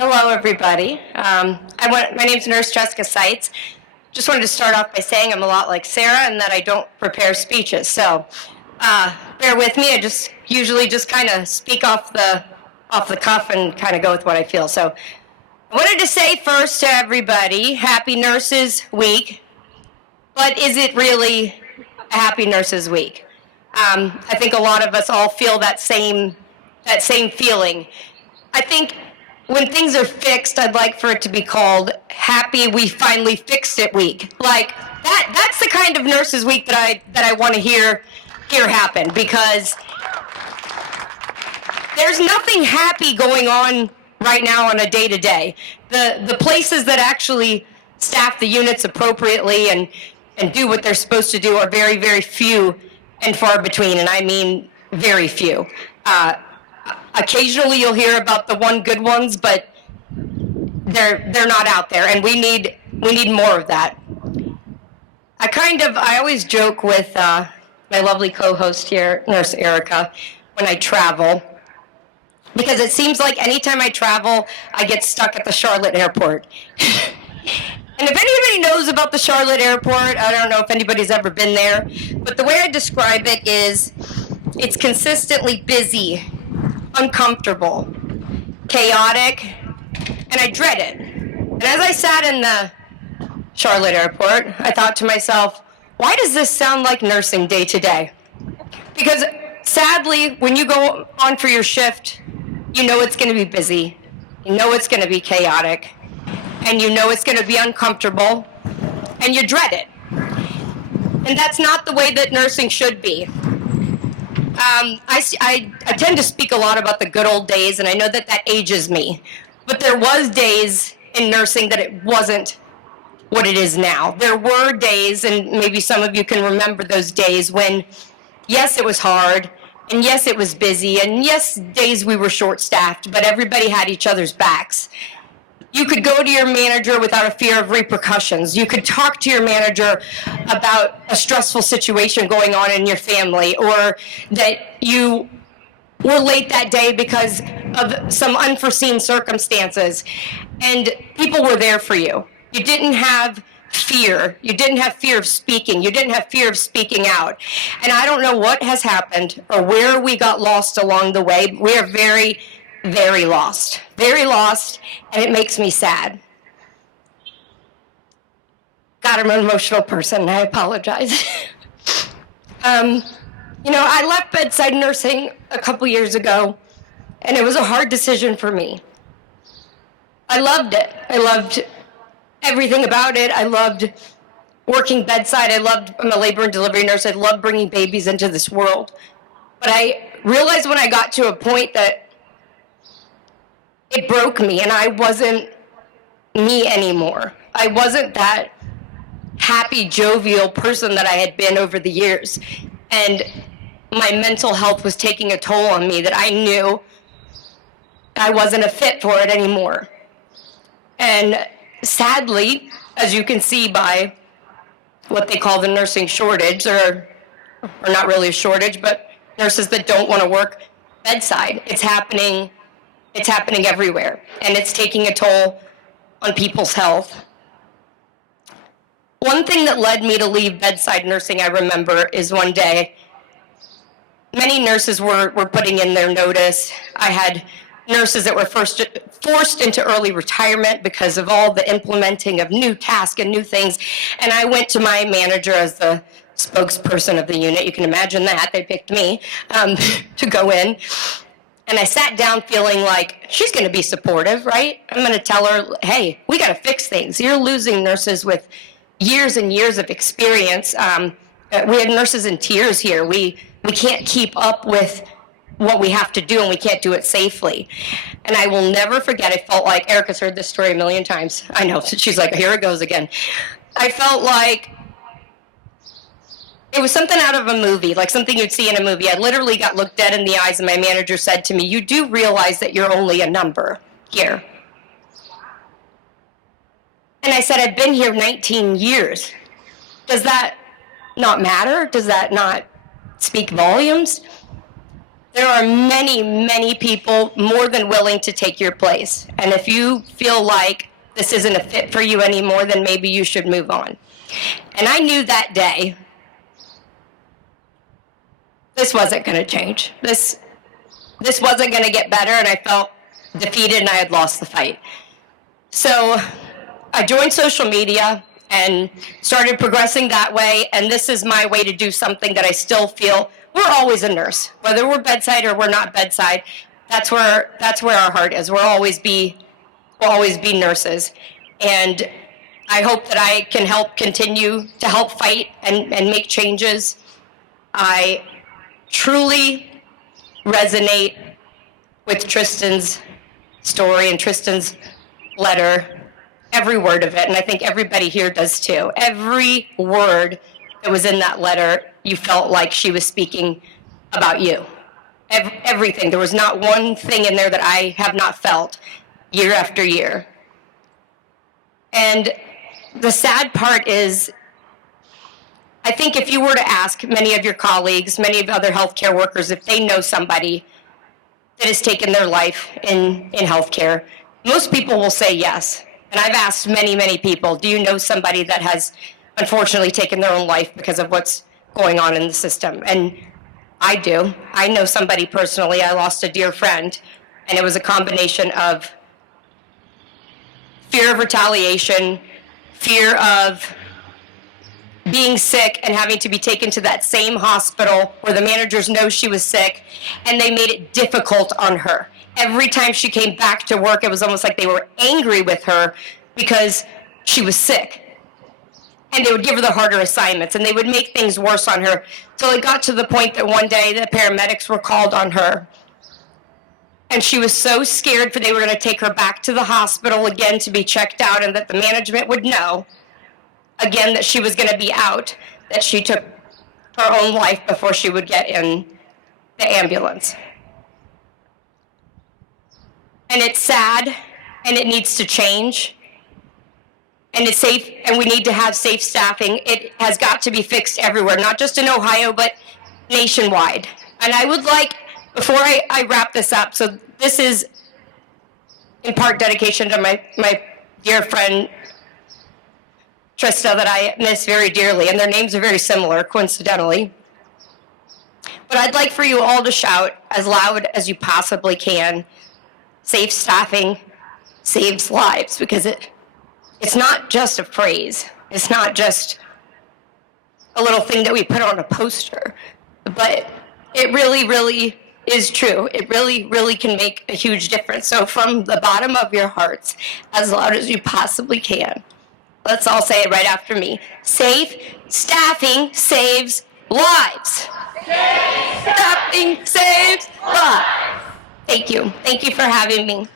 Hello, everybody. My name's Nurse Jessica Seitz. Just wanted to start off by saying I'm a lot like Sarah and that I don't prepare speeches. So bear with me. I just usually just kind of speak off the cuff and kind of go with what I feel. So I wanted to say first to everybody, Happy Nurses Week. But is it really a Happy Nurses Week? I think a lot of us all feel that same feeling. I think when things are fixed, I'd like for it to be called Happy We Finally Fixed It Week. Like that's the kind of Nurses Week that I want to hear happen, because there's nothing happy going on right now on a day-to-day. The places that actually staff the units appropriately and do what they're supposed to do are very, very few and far between, and I mean very few. Occasionally you'll hear about the one good ones, but they're not out there, and we need more of that. I always joke with my lovely co-host here, Nurse Erica, when I travel, because it seems like anytime I travel, I get stuck at the Charlotte airport. And if anybody knows about the Charlotte airport, I don't know if anybody's ever been there, but the way I describe it is it's consistently busy, uncomfortable, chaotic, and I dread it. And as I sat in the Charlotte airport, I thought to myself, why does this sound like nursing day to day? Because sadly, when you go on for your shift, you know it's going to be busy, you know it's going to be chaotic, and you know it's going to be uncomfortable, and you dread it. And that's not the way that nursing should be. I tend to speak a lot about the good old days, and I know that ages me. But there was days in nursing that it wasn't what it is now. There were days, and maybe some of you can remember those days when, yes, it was hard, and yes, it was busy, and yes, days we were short-staffed, but everybody had each other's backs. You could go to your manager without a fear of repercussions. You could talk to your manager about a stressful situation going on in your family, or that you were late that day because of some unforeseen circumstances, and people were there for you. You didn't have fear. You didn't have fear of speaking. You didn't have fear of speaking out. And I don't know what has happened or where we got lost along the way. We are very, very lost, and it makes me sad. God, I'm an emotional person, and I apologize. I left bedside nursing a couple years ago, and it was a hard decision for me. I loved it. I loved everything about it. I loved working bedside. I'm a labor and delivery nurse. I love bringing babies into this world. But I realized when I got to a point that it broke me, and I wasn't me anymore. I wasn't that happy, jovial person that I had been over the years. And my mental health was taking a toll on me that I knew I wasn't a fit for it anymore. And sadly, as you can see by what they call the nursing shortage, or not really a shortage, but nurses that don't want to work bedside, it's happening everywhere, and it's taking a toll on people's health. One thing that led me to leave bedside nursing, I remember, is one day, many nurses were putting in their notice. I had nurses that were forced into early retirement because of all the implementing of new tasks and new things, and I went to my manager as the spokesperson of the unit. You can imagine that. They picked me to go in. And I sat down feeling like she's going to be supportive, right? I'm going to tell her, hey, we got to fix things. You're losing nurses with years and years of experience. We have nurses in tears here. We can't keep up with what we have to do, and we can't do it safely. And I will never forget, I felt like, Erica's heard this story a million times. I know, she's like, here it goes again. I felt like it was something out of a movie, like something you'd see in a movie. I literally got looked dead in the eyes, and my manager said to me, you do realize that you're only a number here. And I said, I've been here 19 years. Does that not matter? Does that not speak volumes? There are many, many people more than willing to take your place. And if you feel like this isn't a fit for you anymore, then maybe you should move on. And I knew that day this wasn't going to change. This wasn't going to get better, and I felt defeated and I had lost the fight. So I joined social media and started progressing that way, and this is my way to do something that I still feel we're always a nurse, whether we're bedside or we're not bedside. That's where our heart is. We'll always be nurses, and I hope that I can help continue to help fight and make changes. I truly resonate with Tristan's story and Tristan's letter, every word of it, and I think everybody here does too. Every word that was in that letter, you felt like she was speaking about you. Everything. There was not one thing in there that I have not felt year after year. And the sad part is, I think if you were to ask many of your colleagues, many of other healthcare workers, if they know somebody that has taken their life in healthcare, most people will say yes. And I've asked many, many people, do you know somebody that has unfortunately taken their own life because of what's going on in the system? And I do. I know somebody personally. I lost a dear friend, and it was a combination of fear of retaliation, fear of being sick and having to be taken to that same hospital where the managers know she was sick, and they made it difficult on her. Every time she came back to work, it was almost like they were angry with her because she was sick. And they would give her the harder assignments, and they would make things worse on her. So it got to the point that one day the paramedics were called on her. And she was so scared that they were going to take her back to the hospital again to be checked out, and that the management would know again that she was going to be out, that she took her own life before she would get in the ambulance. And it's sad, and it needs to change. And it's safe, and we need to have safe staffing. It has got to be fixed everywhere, not just in Ohio, but nationwide. And I would like, before I wrap this up, so this is in part dedication to my dear friend Trista that I miss very dearly, and their names are very similar, coincidentally. But I'd like for you all to shout as loud as you possibly can, safe staffing saves lives, because it's not just a phrase. It's not just a little thing that we put on a poster, but it really, really is true. It really, really can make a huge difference. So from the bottom of your hearts, as loud as you possibly can, let's all say it right after me. Safe staffing saves lives. Safe staffing saves lives. Thank you. Thank you for having me.